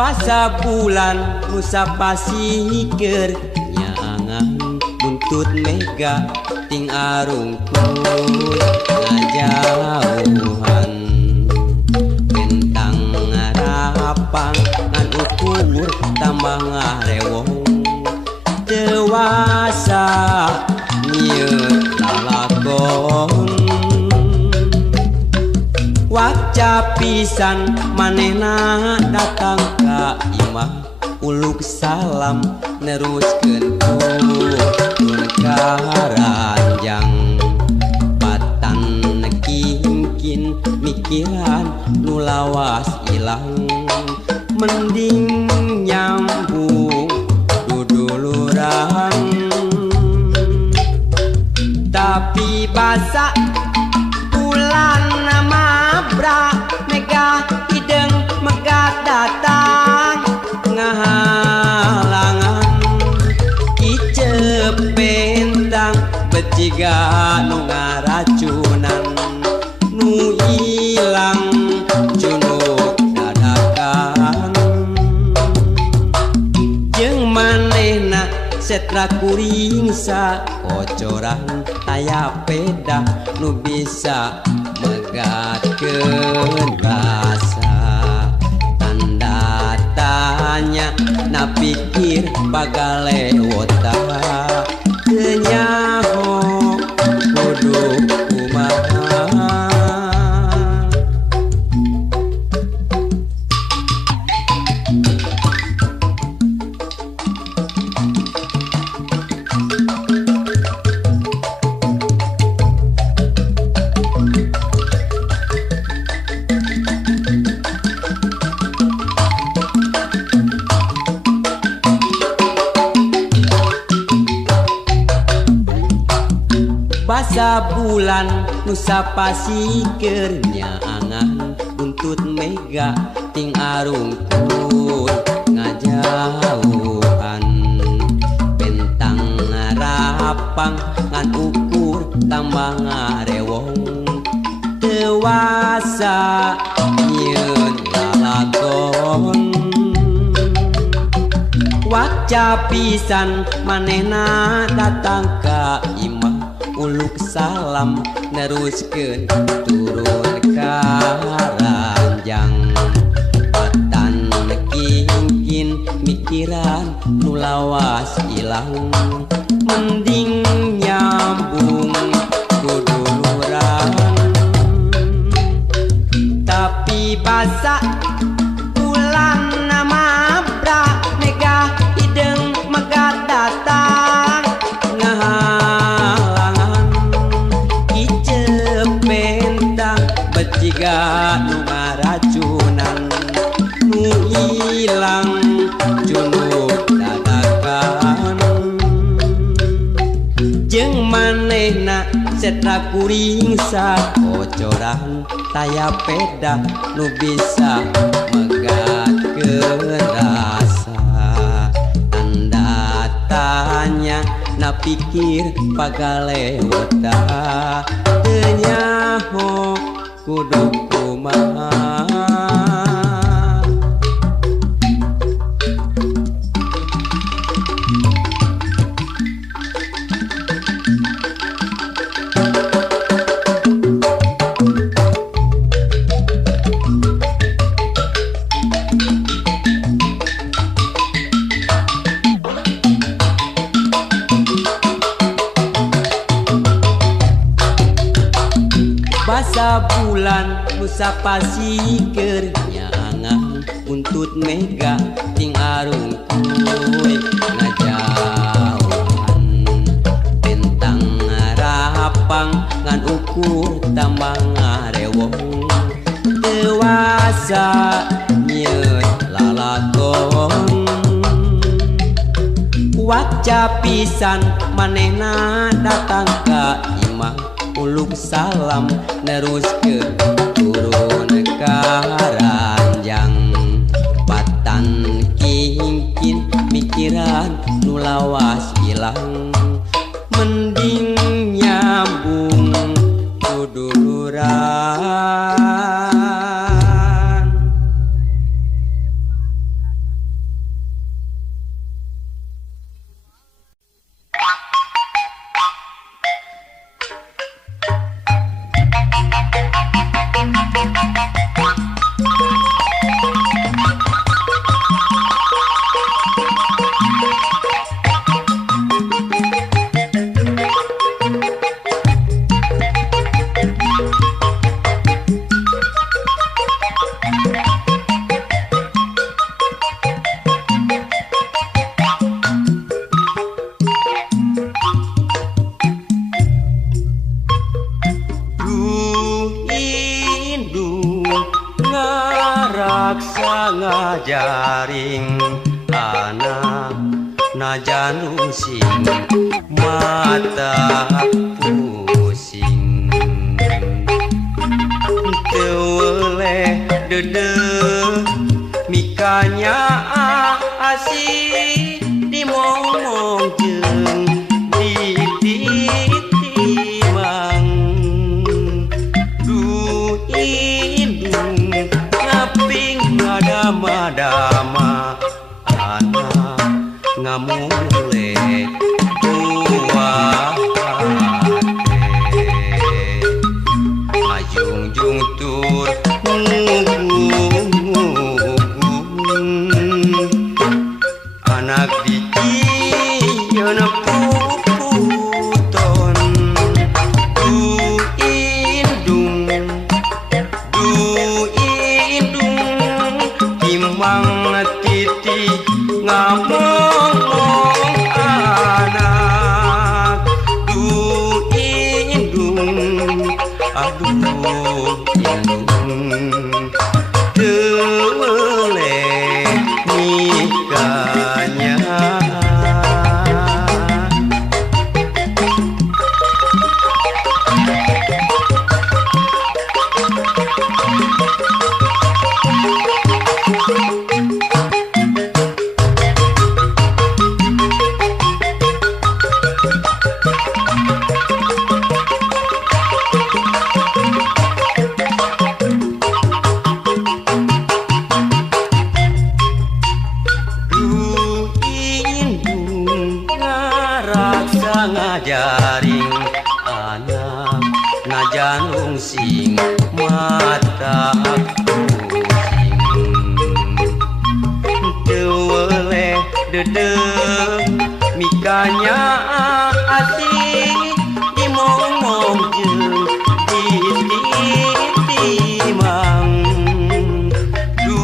Basa bulan Nusa Pasikeun nyaangan buntut mega ting arungkul ngajauhan bentang ngarapang ngan ukur tambah ngarewong dewasa nyieun lalakon waca pisan manehna datang ka imah uluk salam neruskeun turun ka ranjang patan kingkin mikiran nu lawas ilang mending nyambung duduluran tapi basa bulan mabra mega hideng megat datang ngahalangan icep bentang beciga nu ngaracunan nu ilang junuk dadakan jeung manehna setra kuring sa kocoran aya peda nu bisa megatkeun rasa tanda tanya na pikir bagale wota teu nyaho kudu kumaha basa bulan Nusa Pasikeun nyaangan buntut mega ting arungkul ngajauhan bentang ngarapang ngan ukur tambah ngarewong dewasa nyieun lalakon waca pisan manehna datang ka imah uluk salam neruskeun turun ka ranjang patan kingkin mikiran nu lawas ilang mending nyambung duduluran tapi basa bulan mabra mega hideng megat datang beciga nu ngaracunan nu ilang junuk dadakan jeung manehna setra kuring sa kocoran taya peda nu bisa megatkeun rasa tanda tanya na pikir bagale wota teu nyaho kudu kumaha basa bulan Nusa Pasikeun nyaangan buntut mega ting arungkul ngajauhan bentang ngarapang ngan ukur tambah ngarewong dewasa nyieun lalakon waca pisan manehna datang ka imah uluk salam neruskeun turun ka ranjang patan kingkin mikiran nu lawas ilang mending nyambung duduluran ngaraksa ngajaring anak najan sing mata pusing teu dede mikanya asih dimomong jeung ditimang du indung ngaping ngadama-dama anak ngamule buah ngajungjung tur anak dicieun puputon du indung timang titi ngamong anak du indung aduh indung tewele nikahnya ngajaring anak najan sing mata pusing teu dede mikanya asih dimomong jeung ditimang du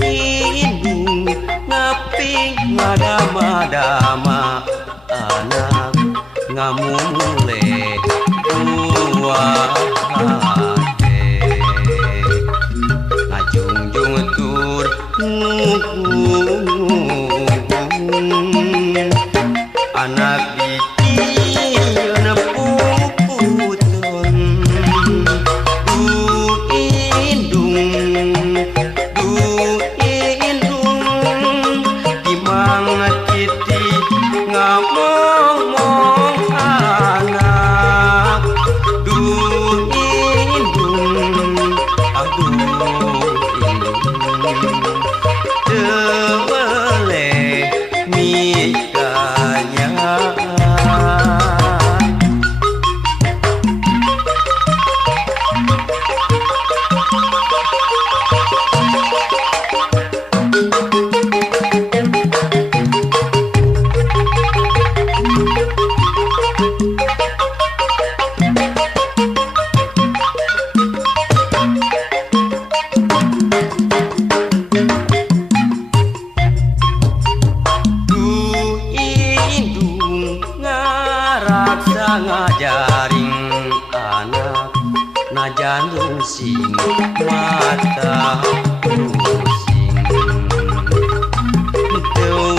indung ngaping ngadama-dama anak ngamule buah hate ngajungjung tur anak dicieun puputon du indung timang titi ngamong anak du indung aduh indung tewele mikanya ngajaring anak najan sing mata pusing teu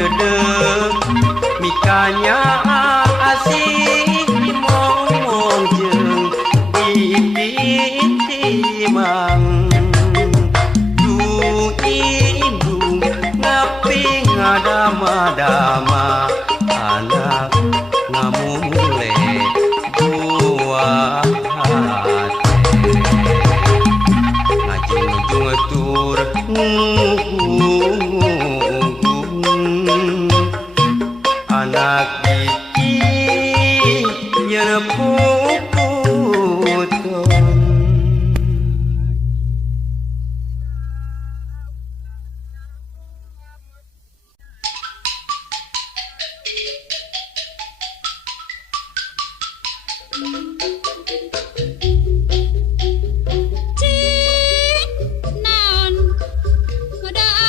dede mikanya asih dimomong jeung ditimang du indung ngaping ngadama-dama anak ngamule buah hate ngajungjung tur anak dicieun puputon Naon kuda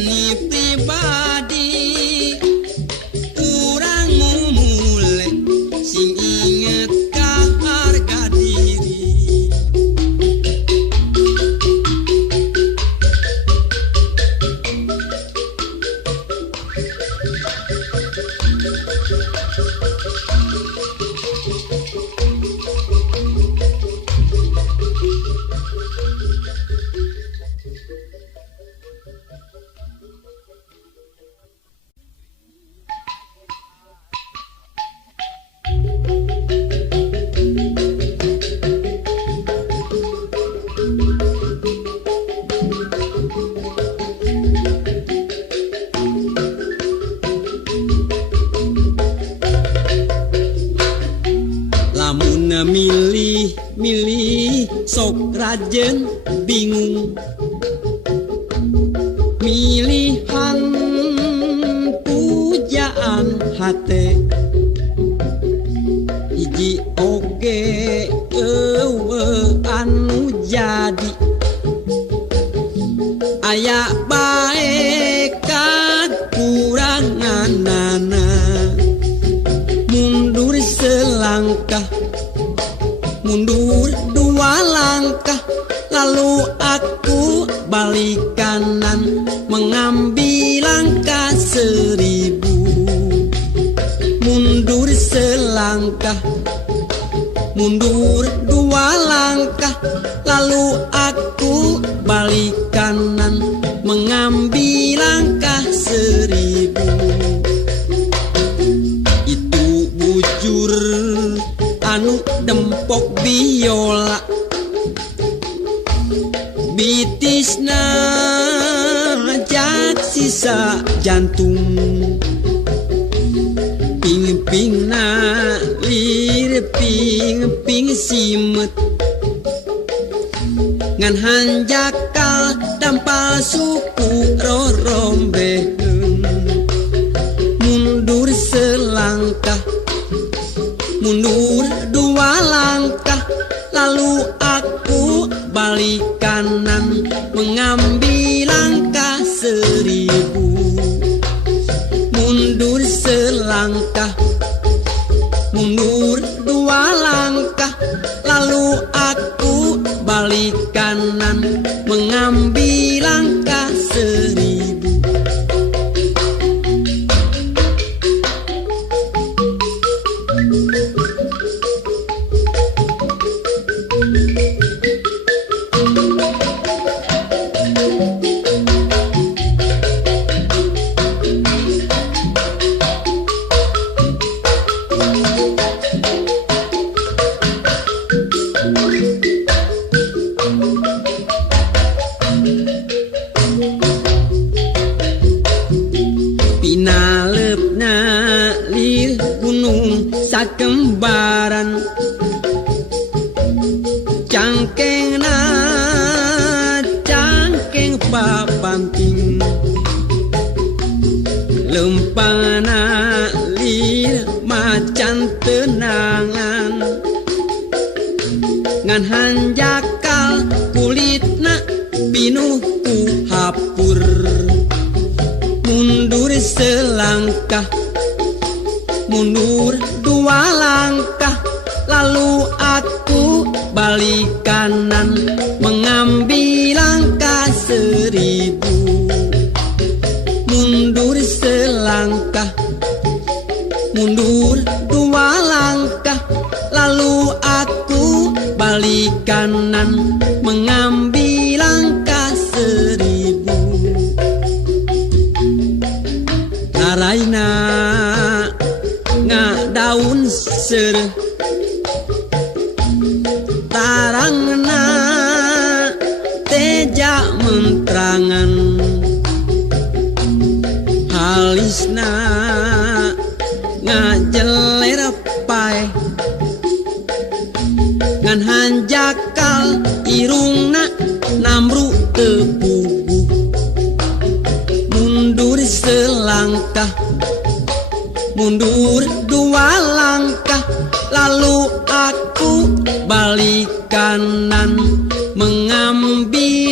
Ini pribadi kurang mulai sing inget ka harga diri. Lamun milih sok rajen bingung, milihan pujaan hate hiji oge anu jadi aya bae kakuranganana. Mundur selangkah, mundur dua langkah, lalu aku balik kanan mengambil langkah 1000. Mundur selangkah, mundur dua langkah, lalu aku balik kanan mengambil langkah 1000. Bujur anu dempok biola, bitisna jak sisa jantung, ping-pingna lir ping simet, ngan hanjakal dampal suku rorombeheun. Mundur selangkah, mundur dua langkah, lalu aku balik kanan mengambil langkah 1000. Mundur selangkah, mundur dua langkah, lalu aku balik kanan mengambil langkah 1000. Pinalepna lir gunung sakembaran, cangkengna cangkeng papamping, lempana lir macan tenangan, ngan hanjakal kulitna pinuh ku hapur. Mundur selangkah, mundur dua langkah, lalu aku balik kanan mengambil langkah 1000. Mundur selangkah, mundur dua langkah, lalu aku balik kanan mengambil langkah 1000. Naraina ngadaun sereh, tarangna teja mentrangan, halisna ngajeler pae, ngan hanjakal irungna namru tepugu. Mundur selangkah, mundur dua langkah, lalu aku balik kanan mengambil